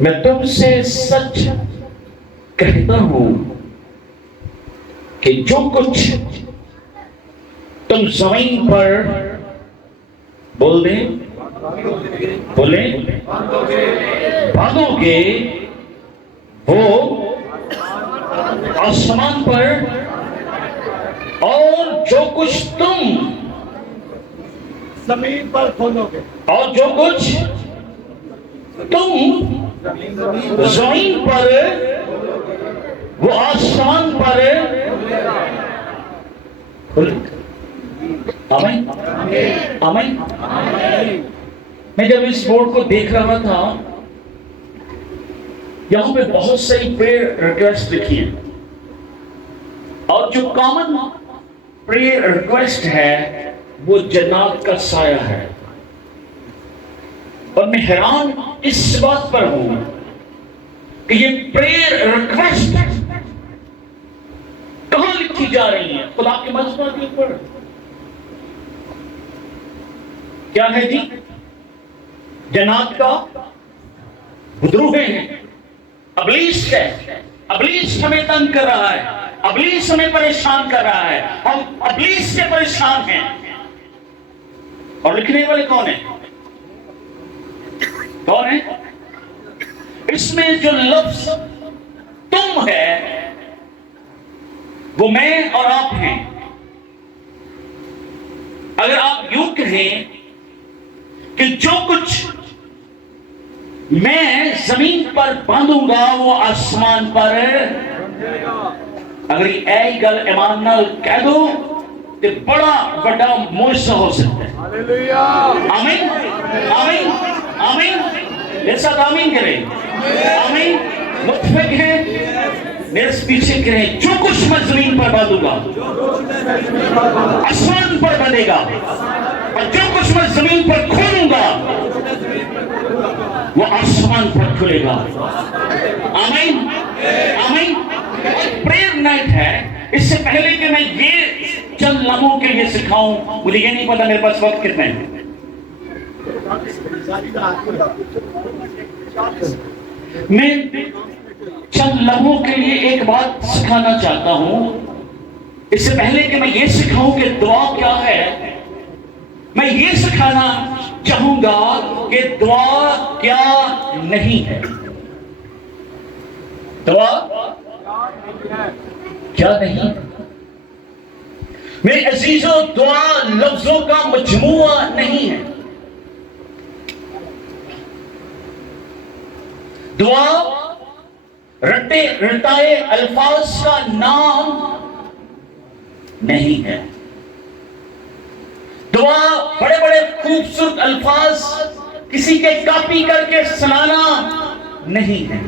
میں تم سے سچ کہتا ہوں کہ جو کچھ تم زمین پر بولیں باندھو گے وہ آسمان پر، اور جو کچھ تم زمین پر کھولو گے، اور جو کچھ تم زمین پر وہ آسمان پر آمین آمین۔ میں جب اس بورڈ کو دیکھ رہا تھا، یہاں پہ بہت ساری پریئر ریکویسٹ لکھی ہیں، اور جو کامن پریئر ریکویسٹ ہے وہ جنات کا سایہ ہے۔ اور میں حیران اس بات پر ہوں کہ یہ پریئر ریکویسٹ کہاں لکھی جا رہی ہیں؟ خدا کے مذہب کے اوپر کیا ہے جی؟ جنات کا بدروہیں ہیں، ابلیس ہے، ابلیس ہمیں تنگ کر رہا ہے، ابلیس ہمیں پریشان کر رہا ہے، ہم ابلیس سے پریشان ہیں۔ اور لکھنے والے کون ہیں؟ کون ہیں؟ اس میں جو لفظ تم ہے وہ میں اور آپ ہیں۔ اگر آپ یوں کہیں کہ جو کچھ میں زمین پر باندھوں گا وہ آسمان پر، اگر یہ اے گل ایمان نال کہہ دو تو بڑا بڑا معجزہ ہو سکتا ہے۔ آمین آمین آمین۔ میرے ساتھ آمین کریں، آمین۔ متفق ہیں؟ میرے پیچھے کریں، جو کچھ میں زمین پر باندھوں گا آسمان پر بندھے گا، اور جو کچھ میں زمین پر کھولوں گا وہ آسمان پر کھلے گا۔ آمین آمین۔ پریئر نائٹ ہے۔ اس سے پہلے کہ میں یہ چند لمحوں کے یہ سکھاؤں، مجھے یہ نہیں پتا میرے پاس وقت کتنا ہے۔ میں چند لمحوں کے لیے ایک بات سکھانا چاہتا ہوں۔ اس سے پہلے کہ میں یہ سکھاؤں کہ دعا کیا ہے، میں یہ سکھانا چاہوں گا کہ دعا کیا نہیں ہے۔ دعا کیا نہیں؟ میرے عزیزوں، دعا لفظوں کا مجموعہ نہیں ہے۔ دعا رٹے رٹائے الفاظ کا نام نہیں ہے۔ دعا بڑے بڑے خوبصورت الفاظ کسی کے کاپی کر کے سنانا نہیں ہے۔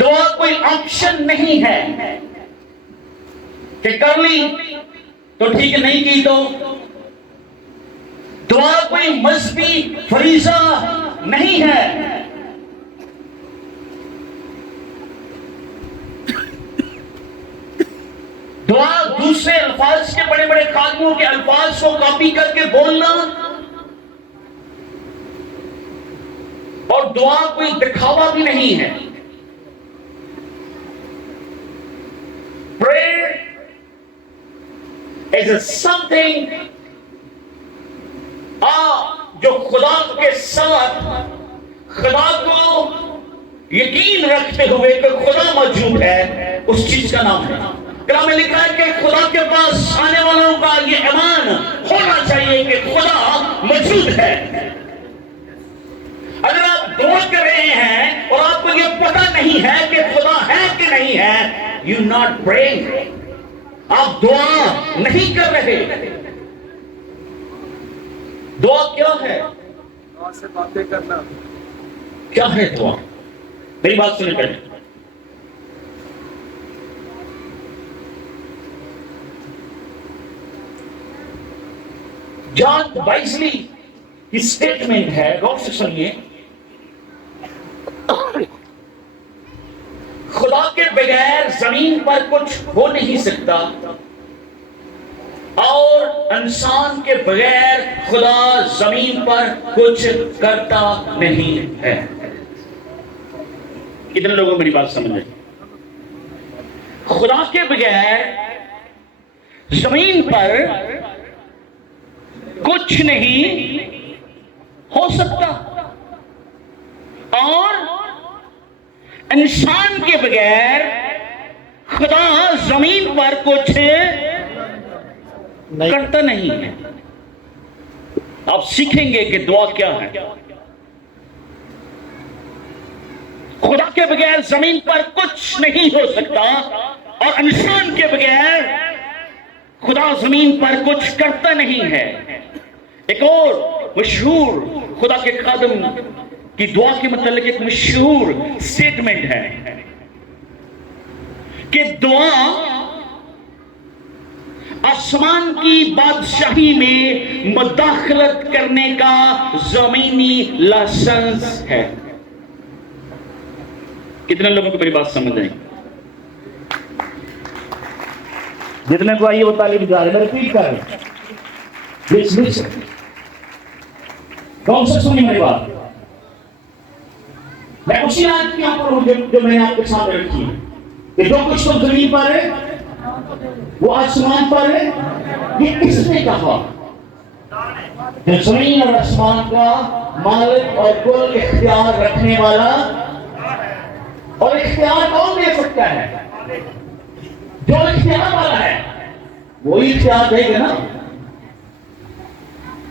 دعا کوئی آپشن نہیں ہے کہ کر لی تو ٹھیک، نہیں کی تو۔ دعا کوئی مذہبی فریضہ نہیں ہے۔ دعا دوسرے الفاظ کے، بڑے بڑے خادموں کے الفاظ کو کاپی کر کے بولنا، اور دعا کوئی دکھاوا بھی نہیں ہے۔ Prayer is something جو خدا کے ساتھ، خدا کو یقین رکھتے ہوئے کہ خدا موجود ہے، اس چیز کا نام ہے۔ کلام میں لکھا ہے کہ خدا کے پاس آنے والوں کا یہ ایمان ہونا چاہیے کہ خدا موجود ہے۔ اگر آپ دعا کر رہے ہیں اور آپ کو یہ پتہ نہیں ہے کہ خدا ہے کہ نہیں ہے، you not praying، آپ دعا نہیں کر رہے۔ دعا کیا ہے؟ دعا سے باتیں کرنا۔ کیا ہے دعا؟ میری بات سنیں پہلے۔ جان وائزلی کی سٹیٹمنٹ ہے، غور سے سنیے۔ خدا کے بغیر زمین پر کچھ ہو نہیں سکتا، اور انسان کے بغیر خدا زمین پر کچھ کرتا نہیں ہے۔ کتنے لوگوں کو میری بات سمجھ آئی؟ خدا کے بغیر زمین پر کچھ نہیں ہو سکتا، اور انسان کے بغیر خدا زمین پر کچھ کرتا نہیں ہے۔ آپ سیکھیں گے کہ دعا کیا ہے۔ خدا کے بغیر زمین پر کچھ نہیں ہو سکتا، اور انسان کے بغیر خدا زمین پر کچھ کرتا نہیں ہے۔ ایک اور مشہور خدا کے خادم کی دعا کے متعلق ایک مشہور سٹیٹمنٹ ہے کہ دعا آسمان کی بادشاہی میں مداخلت کرنے کا زمینی لائسنس ہے۔ کتنے لوگوں کو میری بات سمجھ آئی؟ جتنے کو آئیے وہ تعلیم جا رہے ہیں، میں ریپیٹ کر رہا ہوں، کون سے سنی میری بات؟ میں اسی آیت کے اوپر ہوں جو میں نے آپ کے سامنے رکھی ہے کہ جو کچھ تو زمین پر ہے وہ آسمان پر ہے۔ یہ کس نے کہا؟ جو زمین اور آسمان کا مالک اور کل اختیار رکھنے والا، اور اختیار کون دے سکتا ہے؟ جو اختیار والا ہے وہی اختیار دے گا نا۔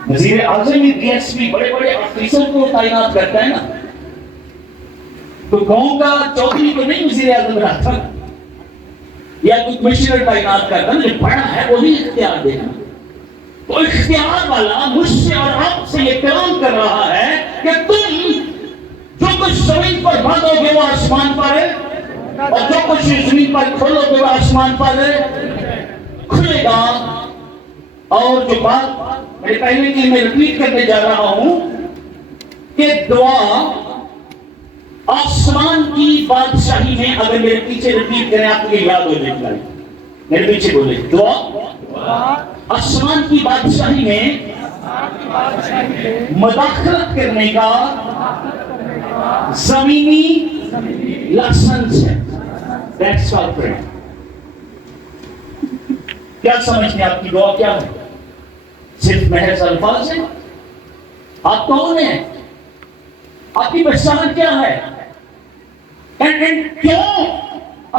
وزیر اعظم ڈی ایس پی بڑے بڑے آفیسر کو تعینات کرتا ہے نا، تو گاؤں کا چودھری کو نہیں وزیر اعظم رہتا، یا کوئی کمشنر تعینات کرتا ہے، جو بڑا ہے وہی اختیار دے گا۔ تو اختیار والا مجھ سے اور آپ سے یہ کلام کر رہا ہے کہ تم جو کچھ زمین پر باندھو گے وہ آسمان پر ہے، اور جو کچھ زمین پر کھولو گے وہ آسمان پر کھلے گا۔ اور جو بات میں پہلے کی میں ریپیٹ کرنے جا رہا ہوں کہ دعا آسمان کی بادشاہی میں، اگر میرے پیچھے ریپیٹ کریں آپ کو یہ یاد ہو جائے گا، میرے پیچھے بولے، دعا آسمان کی بادشاہی میں مداخلت کرنے کا زمینی لائسنس ہے۔ That's our prayer۔ کیا سمجھتے ہیں آپ کی دعا کیا ہے؟ صرف محض الفاظ ہیں؟ آپ کون ہیں؟ آپ کی پہچان کیا ہے؟ کیوں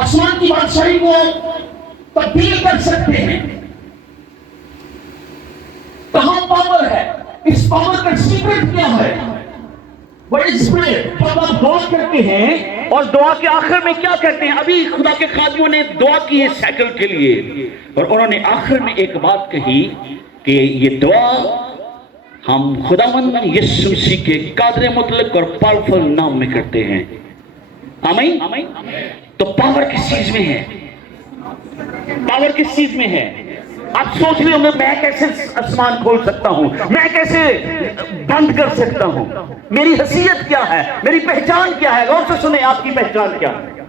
آسمان کی بادشاہی کو تبدیل کر سکتے ہیں؟ کہاں پاور ہے؟ اس پاور کا سیکرٹ کیا ہے؟ What is prayer؟ جب آپ دعا کرتے ہیں اور دعا کے آخر میں کیا کرتے ہیں؟ ابھی خدا کے خادموں نے دعا کی ہے سائیکل کے لیے، اور انہوں نے آخر میں ایک بات کہی کہ یہ دعا ہم خداوند یسوع مسیح کے قادر مطلق اور پاورفل نام میں کرتے ہیں۔ آمین۔ تو پاور کس چیز میں ہے؟ پاور کس چیز میں ہے؟ آپ سوچ رہے ہوں گے میں کیسے آسمان کھول سکتا ہوں، میں کیسے بند کر سکتا ہوں، میری حیثیت کیا ہے، میری پہچان کیا ہے؟ غور سے سنیں، آپ کی پہچان کیا ہے؟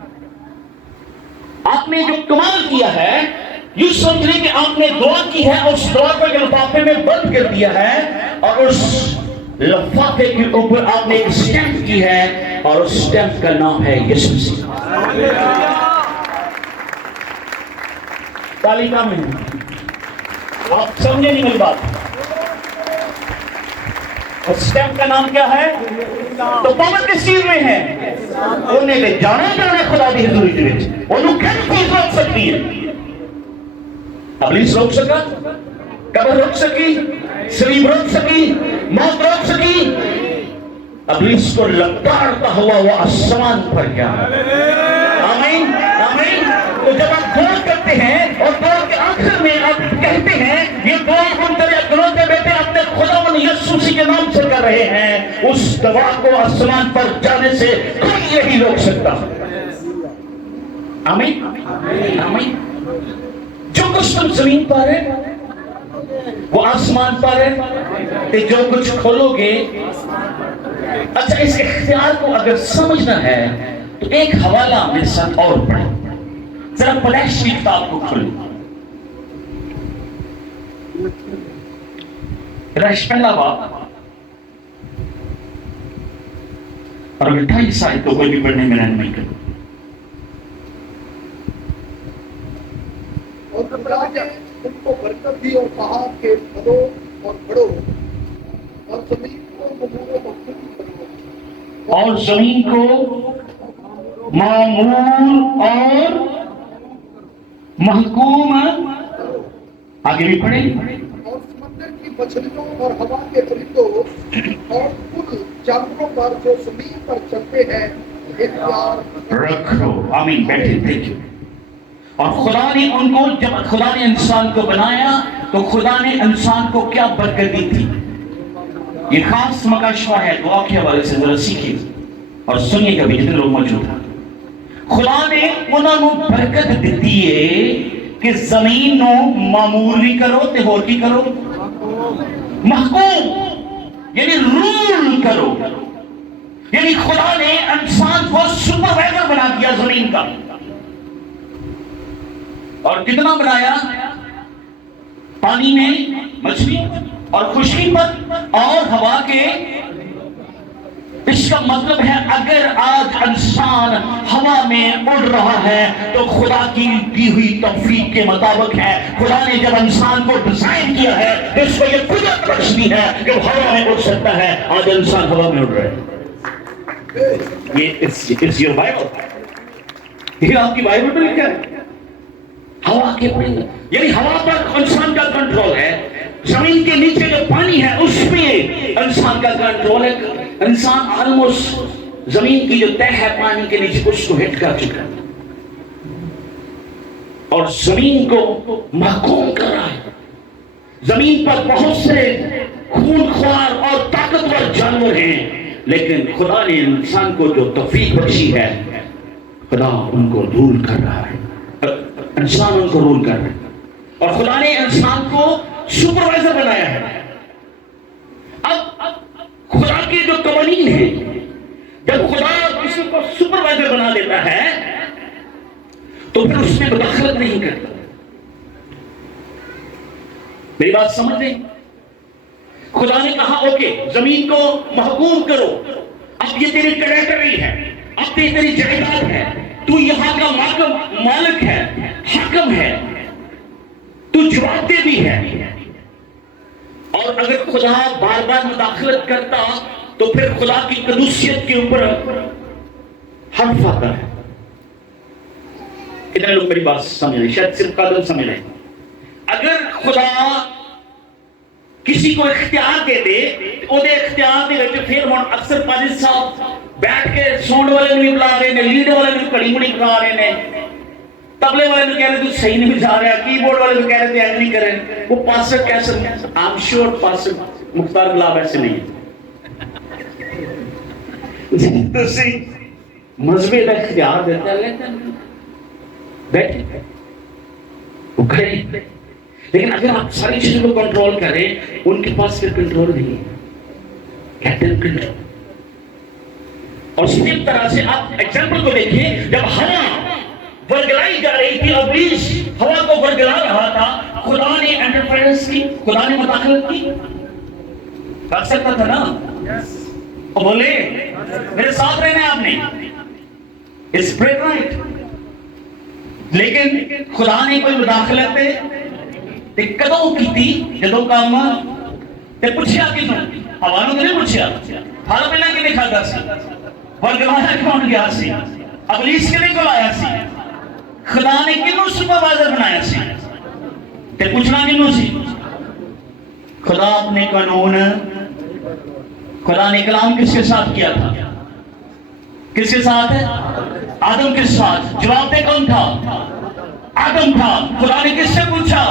آپ نے جو کمال کیا ہے، یہ سمجھ لیں کہ آپ نے دعا کی ہے، اس دعا کو لفافے میں بند کر دیا ہے، اور اس لفافے کے اوپر آپ نے ایک اسٹیمپ کی ہے، اور اس اسٹیمپ کا نام ہے یسوع مسیح۔ تعلیم میں آپ سمجھے نہیں میری بات؟ اس اسٹیمپ کا نام کیا ہے؟ تو پاور کس چیز میں ہے؟ انہیں لے جانا خدا دی حضوری دے وچ، انہوں کیا چیز روک سکتی ہے؟ ابلیس روک سکا؟ قبر روک سکی؟ صلیب روک سکی؟ موت روک سکی؟ ابلیس کو لپٹارتا ہوا وہ آسمان پر گیا۔ آمین آمین۔ تو جب آپ دعا کرتے ہیں اور دعا کے آخر میں آپ کہتے ہیں یہ دعا ہم تیرے اکلوتے بیٹے اپنے خداوند یسوع مسیح کے نام سے کر رہے ہیں، اس دعا کو آسمان پر جانے سے کوئی نہیں روک سکتا۔ آمین آمین۔ جو کچھ تم زمین پر ہے وہ آسمان پر ہے، کہ جو کچھ کھولو گے۔ اچھا، اس اختیار کو اگر سمجھنا ہے تو ایک حوالہ میرے ساتھ اور پڑھیں، ذرا پیدائش کی کتاب کو کھولیں، پیدائش پہلا باب اور 28 آیت کو کوئی بھی پڑھنے میں رہنمائی کرو. اور خدا نے ان کو برکت دی اور کہا کہ بڑھو اور بڑھو اور زمین کو ممور و مقبول کرو اور زمین کو معمور اور محکوم. آگے بھی پڑھیں. اور سمندر کی مچھلیوں اور ہوا کے پرندوں اور کل جانوروں پر جو زمین پر چلتے ہیں اختیار رکھو. آمین. بیٹھے. Thank you. اور خدا نے ان کو، جب خدا نے انسان کو بنایا تو خدا نے انسان کو کیا برکت دی تھی؟ یہ خاص مکاشفہ ہے، دعا کے حوالے سے ذرا سیکھیے اور سنیے گا بھی جتنے لوگ موجود ہیں. خدا نے انہوں نے برکت دیتی ہے کہ زمین نو معمور بھی کرو تے ہور کی کرو، محکوم یعنی رول کرو. یعنی خدا نے انسان کو سپروائزر بنا دیا زمین کا. اور کتنا بنایا؟ پانی میں مچھلی اور خشکی پر اور ہوا کے. اس کا مطلب ہے اگر آج انسان ہوا میں اڑ رہا ہے تو خدا کی دی ہوئی توفیق کے مطابق ہے. خدا نے جب انسان کو ڈیزائن کیا ہے اس کو یہ قدرت بخش دی ہے کہ وہ ہوا میں اڑ سکتا ہے. آج انسان ہوا میں اڑ رہا ہے. یہ it's your Bible. یہ آپ کی بائبل پر لکھا ہے. ہوا کے یعنی ہوا پر انسان کا کنٹرول ہے. زمین کے نیچے جو پانی ہے اس پہ انسان کا کنٹرول ہے. انسان آلموسٹ زمین کی جو تہ ہے پانی کے نیچے اس کو ہٹ کر چکا ہے اور زمین کو محکوم کر رہا ہے. زمین پر بہت سے خونخوار اور طاقتور جانور ہیں لیکن خدا نے انسان کو جو توفیق بخشی ہے خدا ان کو رول کر رہا ہے. انسان ان کو رول کر رہا ہے اور خدا نے انسان کو سپروائزر بنایا ہے. اب خدا کے جو قوانین ہیں، جب خدا کسی کو سپروائزر بنا دیتا ہے تو پھر اس میں مداخلت نہیں کرتا. میری بات سمجھ لیں. خدا نے کہا اوکے زمین کو محکوم کرو، اب یہ تیری ٹریٹری ہے، اب یہ تیری جائیداد ہے، تو یہاں کا مالک ہے، حاکم ہے، تو جواب دہ بھی ہے. اور اگر خدا بار بار مداخلت کرتا تو پھر خدا کی قدوسیت کے اوپر حرف آتا ہے. کتنے لوگ میری بات سمجھ رہے؟ شاید صرف قادم سمجھ رہے. اگر خدا کسی کو اختیار دے دے وہ دے اختیار دے وچ پھر ہن اکثر پادری صاحب بیٹھ کے ساؤنڈ والے بھی بلا رہے ہیں، لیڈ والے بھی کڑی مڑی کرا رہے ہیں، تبلے والے بھی کہہ رہے تو صحیح نہیں بجا رہا، کی بورڈ والے بھی کہہ رہے تھے ایسے نہیں کریں. وہ پاسر کیسے I'm sure پاسر مختار گلاب ایسے نہیں ہے. مذہبی کا اختیار دیتا ہے لیکن بیٹھے وہ کھڑے. لیکن اگر آپ ساری چیزوں کو کنٹرول کریں ان کے پاس پھر کنٹرول نہیں ہے. کہتے ہیں کنٹرول. اور اسی طرح سے آپ ایگزامپل کو دیکھیں، جب ہوا ورگلائی جا رہی تھی، ابلیس ہوا کو ورگلا رہا تھا، خدا نے انٹرفیرنس کی، خدا نے مداخلت کی. کر سکتا تھا نا؟ اور بولے میرے ساتھ رہنا آپ نے. It's great right. لیکن خدا نے کوئی مداخلت تے کدوں کی تھی جدوں کام تے پوچھیا کیوں؟ ہوا نوں نہیں پوچھیا. ہر پہلا کنے کھادا سی؟ ورگلایا کون گیا سی؟ ابلیس کنے کول آیا سی؟ خدا نے کنوں سپروائزر بنایا سی تے پوچھنا کنوں سی؟ خدا اپنے قانون، خدا نے کلام کس کے ساتھ کیا تھا؟ کس کے ساتھ ہے؟ آدم کے ساتھ. جواب دے کون تھا؟ آدم تھا. خدا نے کس سے پوچھا؟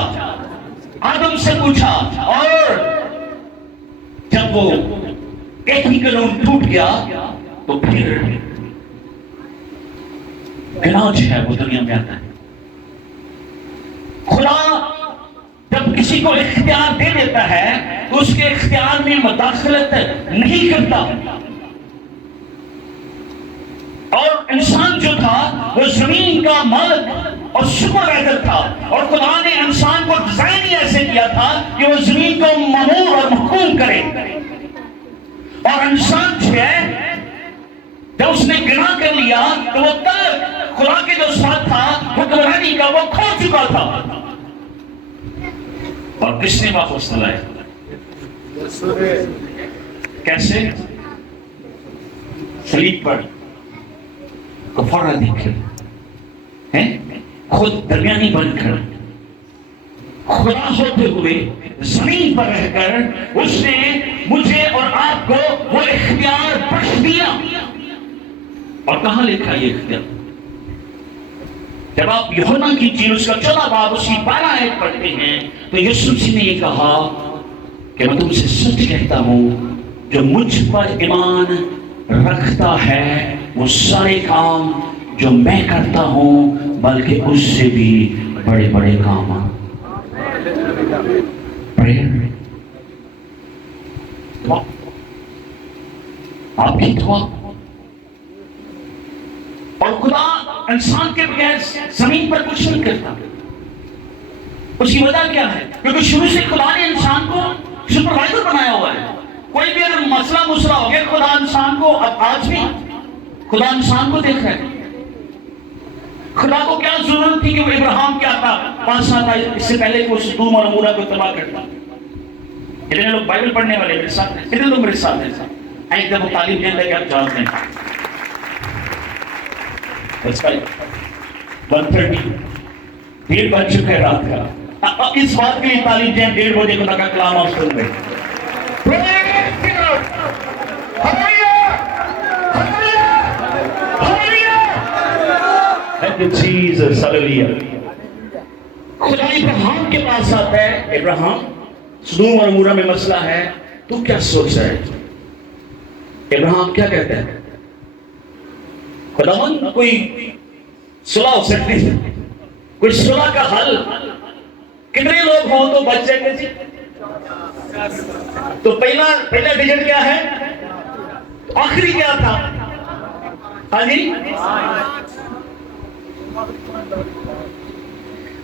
آدم سے پوچھا. اور جب وہ ایک ہی قانون ٹوٹ گیا تو پھر گناہ جو ہے وہ دنیا میں آتا ہے. خدا جب کسی کو اختیار دے دیتا ہے تو اس کے اختیار میں مداخلت نہیں کرتا. اور انسان جو تھا وہ زمین کا مالک اور سپروائزر تھا اور خدا نے انسان کو ڈیزائن ہی ایسے کیا تھا کہ وہ زمین کو مامور اور محکوم کرے. اور انسان جو ہے جب اس نے گناہ کر لیا تو وہ ترک خدا کے جو ساتھ تھا حکمرانی کا وہ کھو چکا تھا. اور کس نے واپس لائے؟ کیسے؟ صلیب پر کفارہ دے کر، خود درمیانی بن کر، خدا ہوتے ہوئے زمین پر رہ کر اس نے مجھے اور آپ کو وہ اختیار بخش دیا. اور کہاں لکھا یہ اختیار؟ جب آپ یوحنا کی انجیل اس کا 14 باب اس کی 12 آیت پڑھتے ہیں تو یسوع مسیح نے یہ کہا کہ میں تم سے سچ کہتا ہوں جو مجھ پر ایمان رکھتا ہے وہ سارے کام جو میں کرتا ہوں بلکہ اس سے بھی بڑے بڑے کام آپ کی دعا. اور خدا انسان کے بغیر زمین پر کچھ نہیں کرتا. اس کی وجہ کیا ہے؟ کیونکہ شروع سے خدا نے انسان کو سپروائزر بنایا ہوا ہے. کوئی بھی اگر مسئلہ ہو گیا خدا انسان کو، اب آج بھی خدا انسان کو دیکھ رہا ہے. خدا کو کیا ضرورت تھی کہ وہ ابراہیم کیا تھا 5 سال اس سے پہلے کہ وہ سدوم اور عمورہ کو تباہ کرتا. اتنے لوگ بائبل پڑھنے والے میرے ساتھ ہیں، اتنے لوگ میرے ساتھ ہیں. ایک جب وہ تعلیم دینے لگے آپ جانتے ہیں 1:30 1:30 بج چکے رات کا. اب اس بات کے لیے تعلیم دیں 1:30 بجے خدا کا کلام آپ سن رہے ہیں. خدا ابراہیم کے پاس آتا ہے، ابراہیم سدوم اور عمورہ میں مسئلہ ہے، تو کیا سوچ رہا ہے؟ ابراہیم کیا کہتا ہے؟ خداوند کوئی صلح ہو سکتی ہے، کوئی صلح کا حل، کتنے لوگ ہوں تو بچ جائیں گے جی. تو پہلا ڈیجٹ کیا ہے؟ آخری کیا تھا؟ ہاں جی،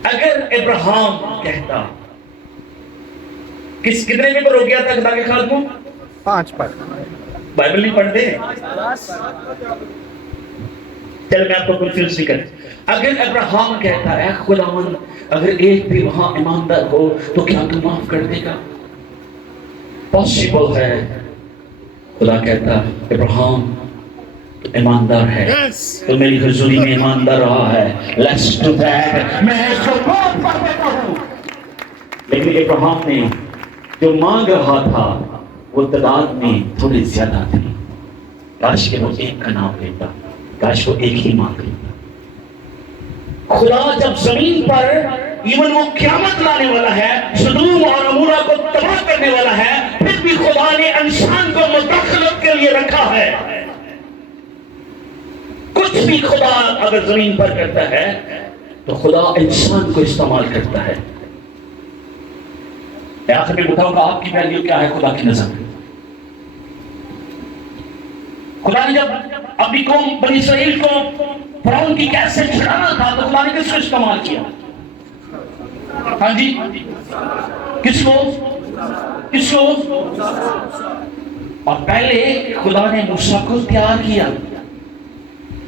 اگر ابراہیم کہتا کتنے میں پر ہو گیا تھا خدا کے خالق کو؟ 5 پر. بائبل نہیں پڑھتے ہیں. چل میں آپ کو کنفیوز نہیں کرتا. اگر ابراہیم کہتا ہے خداوند اگر ایک بھی وہاں ایماندار ہو تو کیا تو معاف کر دے گا؟ پاسبل ہے. خدا کہتا ابراہیم تو ایماندار ہے، تو میری حضوری میں ایماندار رہا ہے، لیٹس ڈو دیٹ، میں اس کو معاف کر دیتا ہوں. لیکن ابراہیم نے جو مانگ رہا تھا وہ تعداد میں تھوڑی زیادہ تھی. کاش کہ وہ ایک کا نام لیتا، کاش وہ ایک ہی مانگ لیتا. خدا جب زمین پر ایون وہ قیامت لانے والا ہے، سدوم اور عمورہ کو تباہ کرنے والا ہے، پھر بھی خدا نے انسان کو مداخلت کے لیے رکھا ہے. کچھ بھی خدا اگر زمین پر کرتا ہے تو خدا انسان کو استعمال کرتا ہے. میں آخر میں بتاؤں گا آپ کی ویلیو کیا ہے خدا کی نظر میں. خدا نے جب اپنی قوم بنی اسرائیل کو فرعون کی قید سے چھڑانا تھا تو خدا نے کس کو استعمال کیا؟ ہاں جی، کس کو؟ اور پہلے خدا نے موسیٰ کو تیار کیا.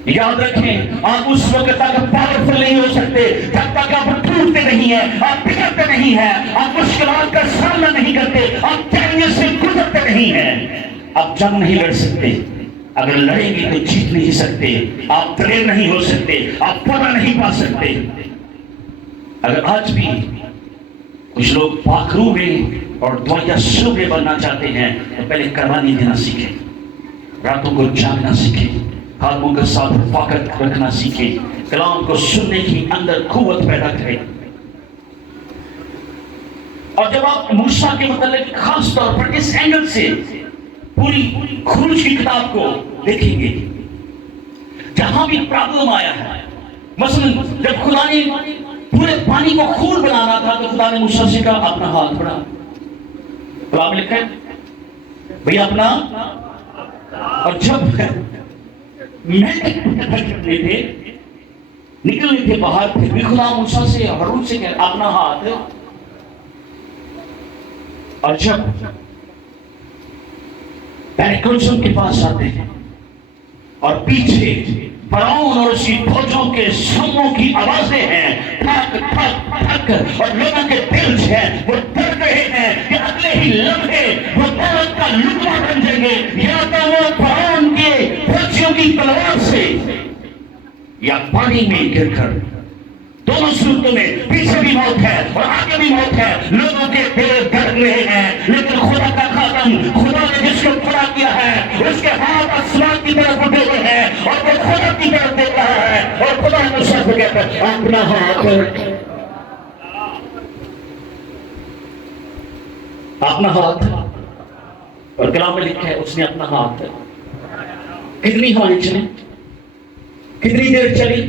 یاد رکھیں آپ اس وقت تک پاورفل نہیں ہو سکتے جب تک آپ ٹوٹتے نہیں ہیں، آپ بگڑتے نہیں ہیں، آپ مشکلات کا سامنا نہیں کرتے، آپ چیلنج سے گزرتے نہیں ہیں. آپ جنگ نہیں لڑ سکتے، اگر لڑیں گے تو جیت نہیں سکتے، آپ دلیر نہیں ہو سکتے، آپ فتح نہیں پا سکتے. اگر آج بھی کچھ لوگ پاکرو میں اور دعائیہ صوبے بننا چاہتے ہیں تو پہلے قربانی دینا سیکھیں، راتوں کو جاگنا سیکھیں، خادموں کے ساتھ رفاقت رکھنا سیکھیں، کلام کو سننے کی اندر قوت پیدا کریں. اور جب آپ موسیٰ کے متعلق خاص طور پر اس اینگل سے پوری خروج کی کتاب کو دیکھیں گے، جہاں بھی پرابلم آیا ہے، مثلا جب خدا نے پورے پانی کو خون بنانا تھا تو خدا نے موسیٰ سے کہا اپنا ہاتھ بڑھا. تو آپ لکھیں بھئی اپنا، اور جب نکلنے تھے باہر پھر بھی خدا موسیٰ سے ہارون سے کہا اپنا ہاتھ. اور جب پیراکلزم کے پاس آتے ہیں اور پیچھے فرعون اور اس کی فوجوں کے سموں کی آوازیں ہیں، ٹھک ٹھک ٹھک، اور لوگوں کے دل جو ہیں وہ ڈر رہے ہیں کہ اگلے ہی لمحے وہ دولت کا لقمہ بن جائیں گے، یا تو وہ فرعون کے فوجیوں کی تلوار سے یا پانی میں گر کر، دونوں صورتوں میں پیچھے بھی موت ہے اور آگے بھی موت ہے۔ لوگوں کے دل ڈر رہے ہیں، لیکن خدا کا خاتم، خدا نے جس کو کھڑا کیا ہے اس کے ہاتھ آسمان کی طرف اٹھے ہوئے ہیں اور وہ خدا کی طرف دیکھ رہا ہے، اور خدا ہمیشہ سے کہتا ہے اپنا ہاتھ، اپنا ہاتھ، اور کلام میں لکھا ہے اس نے اپنا ہاتھ۔ کتنی ہوائیں چلی، کتنی دیر چلی،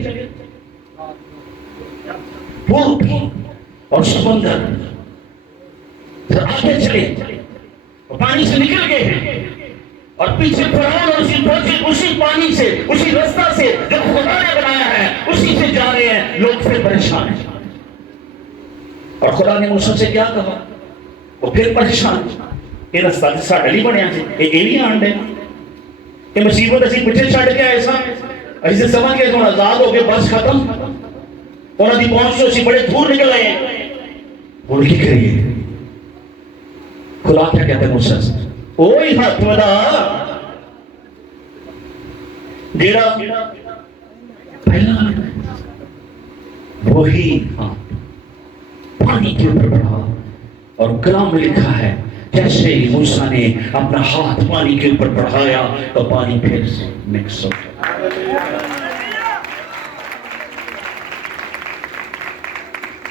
اور سمندر پھر آگے چلے اور پانی سے نکل گئے ہیں، اور پیچھے فرعون اور اس کی فوجی اسی پانی سے، اسی رستہ سے جو خدا نے بنایا ہے اسی سے جا رہے ہیں۔ لوگ پھر پریشان ہیں، اور خدا نے موسیٰ سے کیا کہا؟ وہ پھر پریشان، یہ رستہ جسا ڈلی بنیا سے یہ نہیں آن دے، یہ مصیبت اسی پچھے چھڑ کے ایسا ایسے سمجھ کے تھوڑا آزاد ہو کے بس ختم، انہوں نے پہنچو اسی بڑے دور نکل آئے ہیں۔ اور کی کریے خدا کیا کہتے ہیں موسیٰ سے؟ اوہی ہاتھ ودا جیڑا پہلا وہی ہاتھ پانی کے اوپر بڑھا، اور کلام میں لکھا ہے جیسے ہی موسیٰ نے اپنا ہاتھ پانی کے اوپر بڑھایا تو پانی پھر سے مکس ہو گیا۔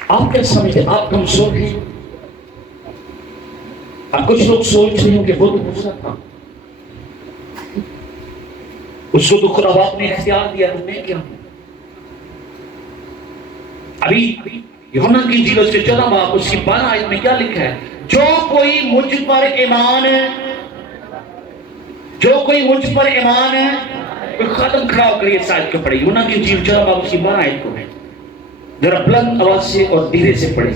آپ کیا سمجھتے؟ آپ کمزور ہیں؟ اب کچھ لوگ سوچ رہے ہیں کہ وہ تو موسیٰ تھا، اس کو تو خدا باپ نے اختیار دیا، تو میں کیا ہوں؟ ابھی یوحنا کی انجیل اس کے 14 باب اس کی 12 آیت میں کیا لکھا ہے؟ جو کوئی مجھ پر ایمان ختم کھڑا ہو کر یہ ساتھ کو پڑھے۔ یوحنا کی انجیل 14 باب اس کی 12 آیت کو ہے، ذرا بلند آواز سے اور دھیرے سے پڑھے۔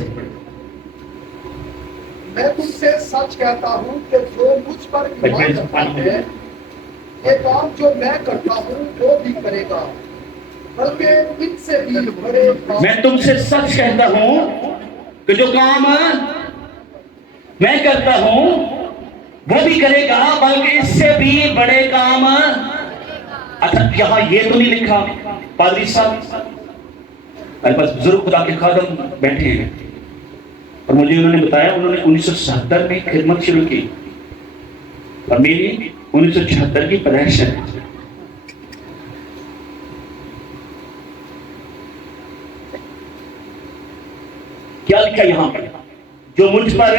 میں تم سے سچ کہتا ہوں کہ جو مجھ پر ایمان رکھتا ہے یہ کام جو میں کرتا ہوں وہ بھی کرے گا، بلکہ ان سے بھی بڑے کام۔ میں تم سے سچ کہتا ہوں کہ جو کام میں کرتا ہوں وہ بھی کرے گا، بلکہ اس سے بھی بڑے کام۔ اچھا یہاں یہ تو نہیں لکھا، پادری صاحب میرے پاس بزرگ خدا کے خادم بیٹھے ہیں اور مجھے انہوں نے بتایا انہوں نے 1977 میں خدمت شروع کی اور میری 1976 کی پیدائش ہے۔ کیا لکھا یہاں پر؟ جو مجھ پر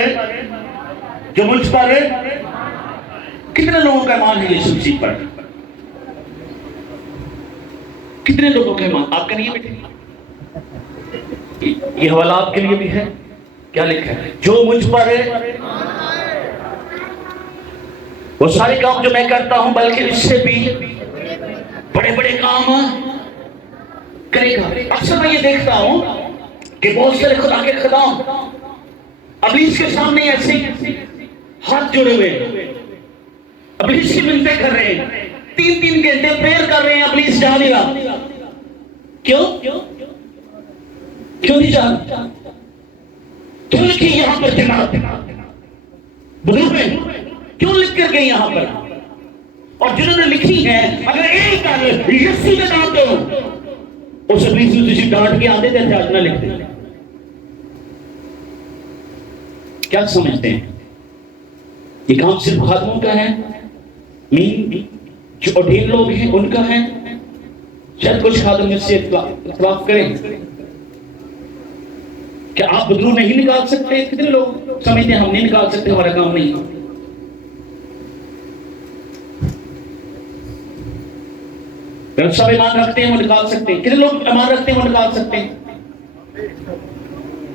کتنے لوگوں کا ایمان ہے یسوع مسیح پر؟ کتنے لوگوں کا ایمان؟ آپ کا نہیں ہے بیٹے؟ یہ حوالہ آپ کے لیے بھی ہے، کیا لکھا ہے؟ جو مجھ پر وہ سارے کام جو میں کرتا ہوں بلکہ اس سے بھی بڑے بڑے کام کرے گا۔ اکثر میں یہ دیکھتا ہوں کہ بہت سارے خدا کے خدام ابلیس کے سامنے ایسے ہاتھ جوڑے ہوئے ابلیس کی منتیں کر رہے ہیں، 3 گھنٹے پریئر کر رہے ہیں، ابلیس جا نہیں رہا۔ کیوں نہیں جا؟ کیوں لکھی یہاں پر جماعت بزرگ میں کیوں لکھ کر گئے یہاں پر؟ اور جنہوں نے لکھی ہے اگر ایک کر یسی میں ڈانٹ دو اس ابلیس نے تجھے ڈانٹ کے آدھے تھے آج نہ لکھ دیں۔ کیا سمجھتے ہیں یہ کام صرف خادموں کا ہے؟ جو اڈھیل لوگ ہیں ان کا ہے؟ شاید کچھ خادم اس سے اختلاف کریں۔ کیا آپ بدرو نہیں نکال سکتے؟ کتنے لوگ سمجھتے ہیں ہم نہیں نکال سکتے، ہمارا کام نہیں؟ اگر سب ایمان رکھتے ہیں وہ نکال سکتے ہیں۔ کتنے لوگ ایمان رکھتے ہیں وہ نکال سکتے ہیں؟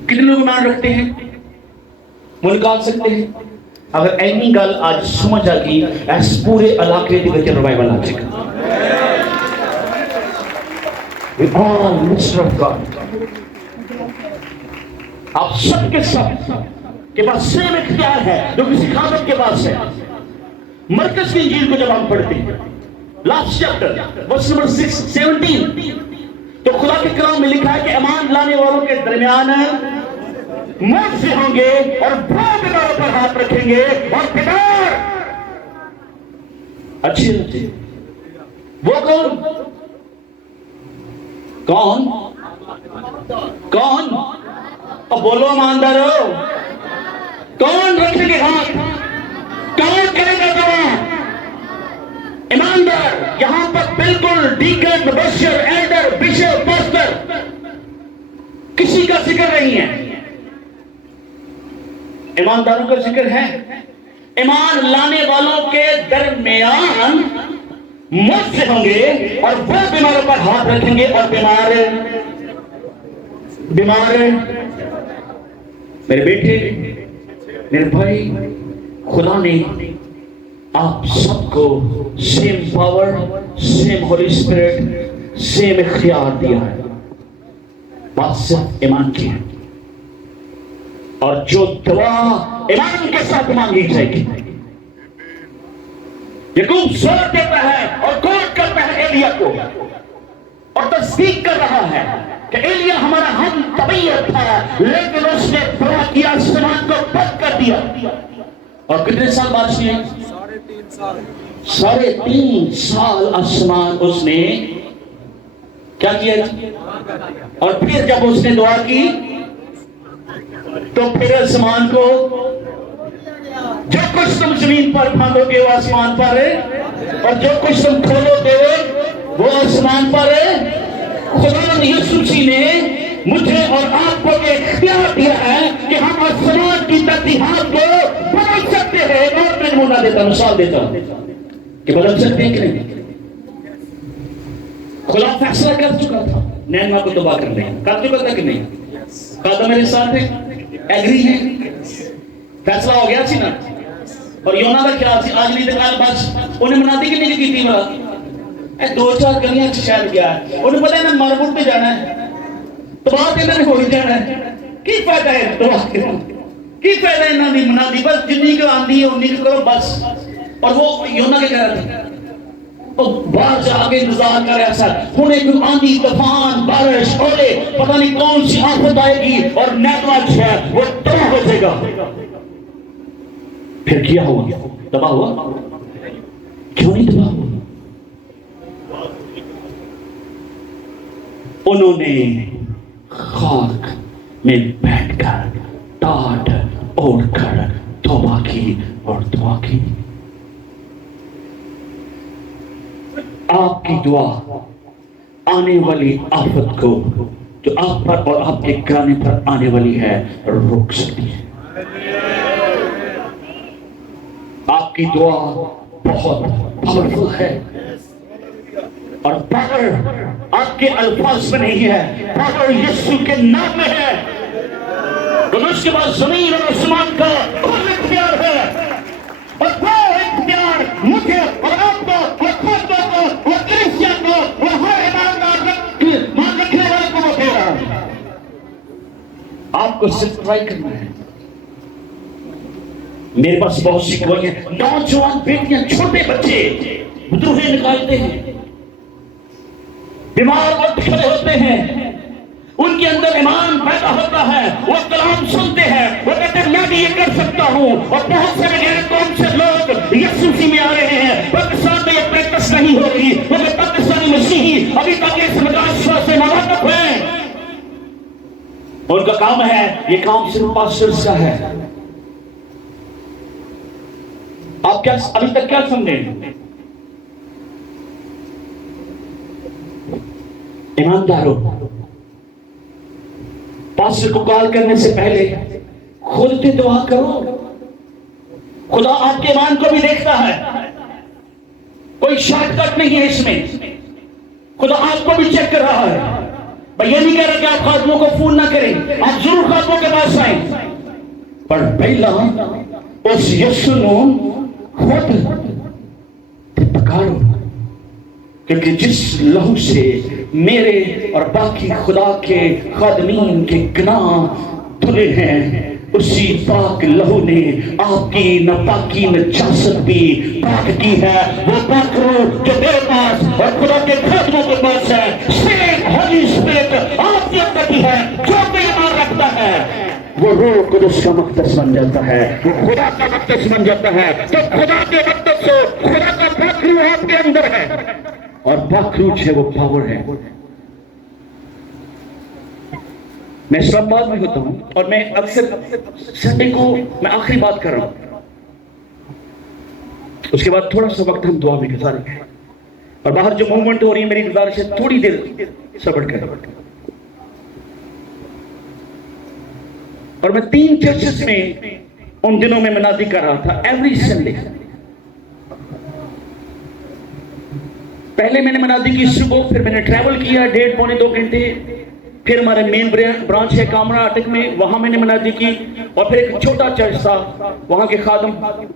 کتنے لوگ ایمان رکھتے ہیں وہ نکال سکتے ہیں؟ اگر اینی گل آج سمجھ آ گئی اس پورے علاقے دی وچ ریوائول آ جائے گا۔ We all minister of God. آپ سب کے سب کے پاس سیم اختیار ہے جو کسی خادم کے پاس ہے۔ مرکز کی انجیل کو جب ہم پڑھتے ہیں لاسٹ چیپٹر ورس نمبر 17. تو خدا کے کلام میں لکھا ہے کہ ایمان لانے والوں کے درمیان موت سے ہوں گے اور وہ بیماروں پر ہاتھ رکھیں گے اور بیمار اچھی ہوتی. وہ کون اب بولو ایماندارو, کون رکھیں گے ہاتھ, کون کرے گا دعا؟ ایماندار. یہاں پر بالکل ڈیکن, مبشر, ایلڈر, بشپ, پاسٹر کسی کا ذکر نہیں ہے, ایمانداروں کا ذکر ہے. ایمان لانے والوں کے درمیان موت سے ہوں گے اور وہ بیماروں پر ہاتھ رکھیں گے اور بیمار میرے بیٹے, میرے بھائی, خدا نے آپ سب کو same power, same holy spirit, same اختیار دیا ہے. بات صرف ایمان کی ہے, اور جو دعا ایمان کے ساتھ مانگی جائے گی. یعقوب زور دیتا ہے اور کوٹ کرتا ہے ایلیا کو اور تصدیق کر رہا ہے کہ ایلیا ہمارا ہم طبیعت تھا, لیکن اس نے دعا کیا, آسمان کو بند کر دیا. اور کتنے سال بارش ہوئی؟ 3.5 سال آسمان اس نے کیا کیا. اور پھر جب اس نے دعا کی تو پھر آسمان کو, جو کچھ تم زمین پر پھانکو گے وہ آسمان پر ہے, اور جو کچھ تم کھولو گے وہ آسمان پر ہے. خدا یسوع مسیح نے مجھے اور آپ کو اختیار دیا ہے کہ ہم آسمان کی ترتیبات کو بدل سکتے ہیں. اور میں نمونہ دیتا ہوں, مثال دیتا ہوں کہ بدل سکتے ہیں کہ نہیں. خدا فیصلہ کر چکا تھا نینوا کو تباہ کرنے, کر چکا تھا کہ نہیں؟ کہا تھا میرے ساتھ ہے, ایگری ہے, فیصلہ ہو گیا سی نا. اور یونا کا خیال سی آج نہیں دکھا بس انہیں منادی کی نہیں کی تھی مراد 2-4 گلیاں شاید گیا ہے, انہیں پتا ہے نا ماربوٹ پہ جانا ہے, تو بات انہوں نے ہو ہی جانا ہے. کی فائدہ ہے دعا کرنا, کی فائدہ ہے انہوں نے منادی, بس جنہی کو آندھی ہے انہی کو کرو بس. اور وہ یونا کے کہہ رہا تھا تو باہر سے آگے انتظار کر رہا سر, انہیں کوئی آندھی, طوفان, بارش, اولے, پتہ نہیں کون سی آفت آئے گی اور نیٹوا جو ہے وہ تباہ ہو جائے گا. پھر کیا ہوا؟ تباہ ہوا؟ کیوں نہیں تباہ ہوا؟ انہوں نے خاک میں بیٹھ کر ٹاٹ اوڑھ کر توبہ کی اور دعا کی. آپ کی دعا آنے والی آفت کو جو آپ پر اور آپ کے گھرانے پر آنے والی ہے روک سکتی ہے. آپ کی دعا بہت پاورفل ہے, اور پاور آپ کے الفاظ میں نہیں ہے, پاور یسوع کے نام میں ہے. اور اس کے بعد زمین اور آسمان کا کل اختیار ہے, اور وہ اختیار مجھے اور آپ کو اور خود کو اور کرسچن کو اور ہر ایماندار مان رکھنے والے کو وہ دے رہا ہے. آپ کو صرف ٹرائی کرنا ہے. میرے پاس بہت سی گواہیاں, نوجوان بیٹیاں, چھوٹے بچے بدروہیں نکالتے ہیں, بیمار اٹھ کھڑے ہوتے ہیں, ان کے اندر ایمان پیدا ہوتا ہے, وہ کلام سنتے ہیں, وہ کہتے ہیں میں بھی یہ کر سکتا ہوں. اور بہت سارے غیر قوم سے لوگ یسوع مسیح میں آ رہے ہیں. پاکستان میں یہ پریکٹس نہیں ہو رہی, مگر پاکستانی مسیحی ابھی تک اس مدرسہ سے مواقف ہیں. ان کا کام ہے, یہ کام صرف پاسٹرز کا ہے. آپ کیا ابھی تک کیا سمجھیں؟ ایمانداروں, پاسٹر کو کال کرنے سے پہلے خود بھی دعا کرو. خدا آپ کے ایمان کو بھی دیکھتا ہے, کوئی شارٹ کٹ نہیں ہے اس میں. خدا آپ کو بھی چیک کر رہا ہے. میں یہ نہیں کہہ رہا کہ آپ خادموں کو فون نہ کریں, آپ ضرور خادموں کے پاس آئیں, پر پہلا اس یسوع کو خود پکارو, کیونکہ جس لہو سے میرے اور باقی خدا کے خادمین کے گناہ دھلے ہیں اسی پاک لہو نے آپ کی ناپاکی نجاست بھی پاک کی ہے. وہ پاک روح جو میرے پاس اور خدا کے خادموں کے پاس ہے, سیم ہولی اسپرٹ آپ کے اندر بھی ہے. جو بھی ایمان رکھتا ہے وہ روح قدس کا مقدس بن جاتا ہے, وہ خدا کا مقدس بن جاتا ہے. تو خدا کے مقدس سے خدا کا پاک روح آپ کے اندر ہے, اور پاک روح ہے وہ پاور ہے. میں اسلام آباد میں ہوتا ہوں اور میں اکثر سنڈے کو میں آخری بات کر رہا ہوں, اس کے بعد تھوڑا سا وقت ہم دعا میں گزاریں گے, اور باہر جو موومنٹ ہو رہی ہے میری گزارش ہے تھوڑی دیر صبر کریں. اور میں 3 چرچز میں ان دنوں میں منادی کر رہا تھا ایوری سنڈے. پہلے میں نے منادی کی صبح, پھر میں نے ٹریول کیا 1.5 پونے 2 گھنٹے, پھر ہمارے مین برانچ ہے کامرا اٹک میں, وہاں میں نے منادی کی. اور پھر ایک چھوٹا چرچ تھا, وہاں کے خادم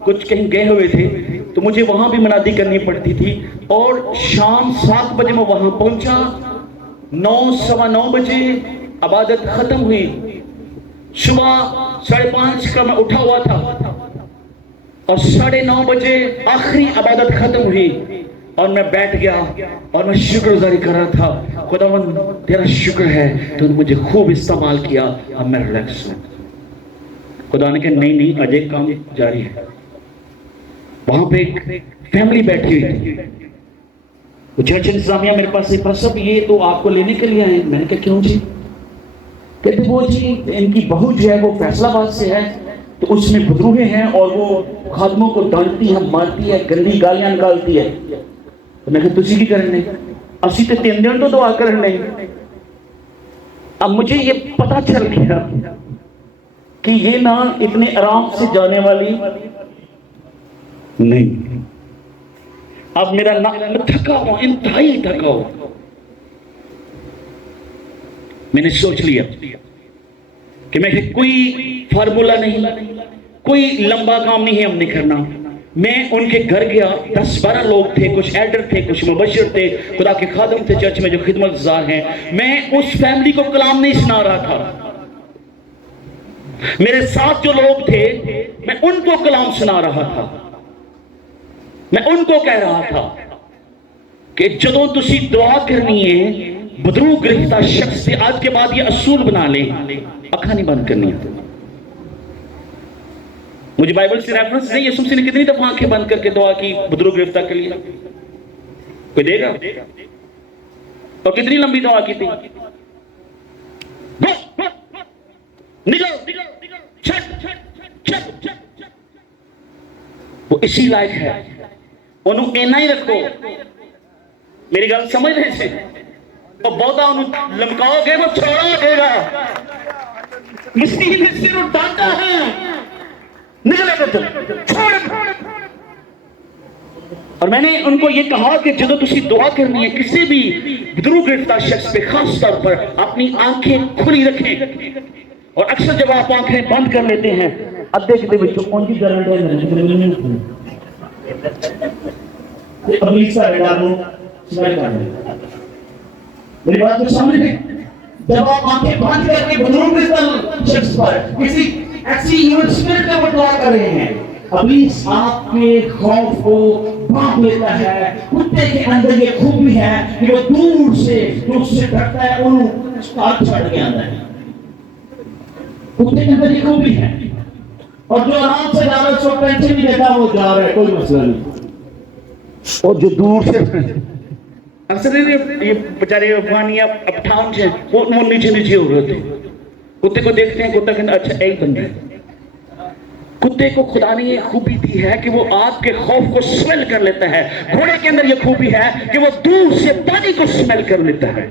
کچھ کہیں گئے ہوئے تھے تو مجھے وہاں بھی منادی کرنی پڑتی تھی. اور شام 7 بجے میں وہاں پہنچا, 9 سوا 9 بجے عبادت ختم ہوئی. صبح 5:30 کا میں اٹھا ہوا تھا اور 9:30 بجے آخری عبادت ختم ہوئی, اور میں بیٹھ گیا اور میں شکر گزاری کر رہا تھا. خداوند تیرا شکر ہے, تو نے مجھے خوب استعمال کیا, اب میں ریلیکس ہوں. خدا نے کہا نہیں اجے کام جاری ہے. وہاں پہ ایک فیملی بیٹھی ہوئی تھی, وہ چرچ انتظامیہ میرے پاس سے سب یہ تو آپ کو لینے کے لیے آئے. میں نے کہا کیوں جی؟ کہتے وہ جی ان کی بہو جو ہے وہ فیصل آباد سے ہے, تو اس میں بدروہیں ہیں اور وہ خادموں کو ڈانٹتی ہے, مارتی ہے, گندی گالیاں نکالتی ہے. تو میں کہا تسی کی کرنے, اسی تے 3 دن تو دعا کرنے. اب مجھے یہ پتا چل گیا کہ یہ نہ اتنے آرام سے جانے والی نہیں. اب میرا تھکا ہوا, انتہائی تھکا ہوا. میں نے سوچ لیا کہ میں کوئی فارمولا نہیں, کوئی لمبا کام نہیں ہے ہم نے کرنا. میں ان کے گھر گیا, 10-12 لوگ تھے, کچھ ایڈر تھے, کچھ مبشر تھے, خدا کے خادم تھے چرچ میں جو خدمت گزار ہیں. میں اس فیملی کو کلام نہیں سنا رہا تھا, میرے ساتھ جو لوگ تھے میں ان کو کلام سنا رہا تھا. میں ان کو کہہ رہا تھا کہ جدوں تسی دعا کرنی ہے بدرو گرفتہ شخص سے آج کے بعد یہ اصول بنا لیں, اکھا نہیں بند کرنی ہے. مجھے بائبل سے ریفرنس نہیں, یسوع مسیح نے کتنی دفعہ آنکھیں بند کر کے دعا کی بدرو گرفتہ کے لیے؟ کوئی دے گا؟ اور کتنی لمبی دعا کی تھی؟ وہ اسی لائق ہے, انہوں اینا ہی رکھو. میری گل سمجھ رہے سے, اور بہتا انہوں لمکاؤ گے وہ چھوڑا دے گا. مسیح نے صرف ڈانٹا ہے, نکلے گا چھوڑ. اور میں نے ان کو یہ کہا کہ جدو تسی دعا کرنی ہے کسی بھی بدرو گرفتہ شخص پہ خاص طور پر اپنی آنکھیں کھلی رکھیں. اور اکثر جب آپ آنکھیں بند کر لیتے ہیں ادھے کتے بچوں کونجی کرنے میری بات کو سمجھ گئے. جب آپ آنکھیں بند کر کے بدرو گرفتہ شخص پر کسی ایسی ایون اسپرٹ کا دعا کر رہے ہیں, ابلیس آپ کے خوف کو بھانپ لیتا ہے. کتے کے اندر یہ خوبی ہے کہ وہ دور سے جو اس سے ڈرتا ہے انہوں ہاتھ چھڑ کے آتا ہے. کتے کے اندر یہ خوبی ہے, اور جو آرام سے جا رہا ہے سو ٹینشن نہیں لیتا, وہ جا رہا ہے کوئی مسئلہ نہیں. اور جو دور سے اکثر یہ بیچارے افغانی اب ٹھان سے وہ نیچے نیچے ہو رہے تھے. کتے کو دیکھتے ہیں, کتا کہتا اچھا ایک بندہ ہے. کتے کو خدا نے یہ خوبی دی ہے کہ وہ آپ کے خوف کو سمیل کر لیتا ہے. گھوڑے کے اندر یہ خوبی ہے کہ وہ دور سے پانی کو سمیل کر لیتا ہے.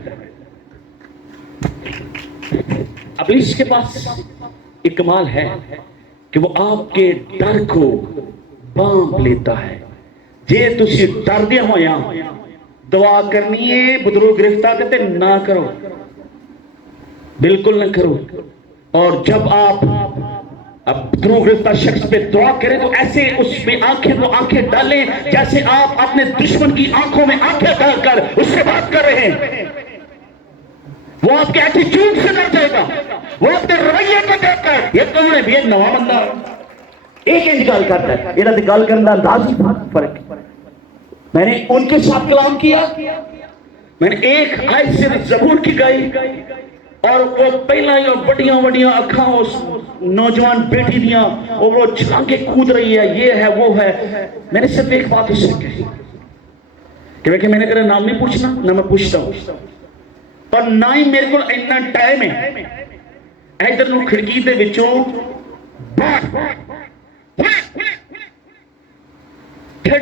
ابلیس کے پاس ایک کمال ہے کہ وہ آپ کے ڈر کو بانپ لیتا ہے. جے تسی ڈر دے ہویا دعا کرنی ہے بدرو گرفتہ کہتے نہ کرو, بالکل نہ کرو. اور جب آپ اب بدرو گرفتہ شخص پہ دعا کریں تو ایسے اس میں آنکھیں ڈالیں جیسے آپ اپنے دشمن کی آنکھوں میں آنکھیں ڈال کر اس سے بات کر رہے ہیں. وہ آپ کے ایٹیٹیوڈ سے ڈر گا، وہ آپ کے رویے کو دیکھ کر یہ کون ہے بھی ایک نواں بندہ ایک انچ گل کرتا ہے، یہ گل کرنے کا انداز ہی فرق ہے۔ میں نے ان کے ساتھ کلام کیا، میں نے ایک آیت سے زبور کی گائی، اور وہ پہلا ہی بڑیاں بڑیاں اکھاں اس نوجوان بیٹی دیاں اور وہ چھلانگے کود رہی ہے، یہ ہے وہ ہے۔ میں نے صرف ایک بات اس سے کہی کہ میں نے تیرا نام نہیں پوچھنا، نہ میں پوچھتا ہوں، پر نہ ہی میرے کو اتنا ٹائم ہے ادھر نو کھڑکی دے وچوں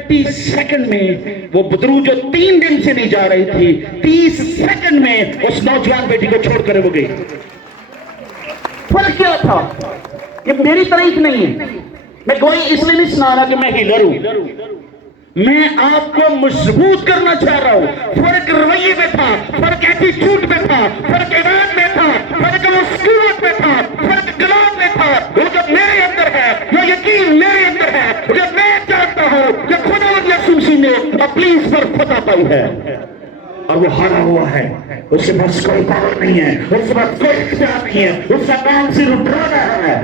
30 سیکنڈ میں وہ بدرو جو 3 دن سے نہیں جا رہی تھی 30 سیکنڈ میں اس نوجوان بیٹی کو چھوڑ کر وہ گئی۔ فرق کیا تھا؟ یہ میری تعریف نہیں ہے، میں کوئی اس لیے نہیں سنا رہا کہ میں ہیلر ہوں، میں آپ کو مضبوط کرنا چاہ رہا ہوں۔ فرق رویے میں تھا، فرق ایٹیٹیوڈ میں تھا، فرق ایمان میں تھا، فرق مسکوت میں تھا، فرق کلام میں تھا۔ وہ جو میرے اندر ہے، وہ یقین میرے اندر ہے، جو میں جانتا ہوں کہ خدا یسوع مسیح نے ابلیس پر فتح پائی ہے اور وہ ہارا ہوا ہے، اس کے پاس کوئی پاور نہیں ہے، اس کے پاس کوئی اختیار نہیں ہے، اس کا کام صرف ڈرانا ہے،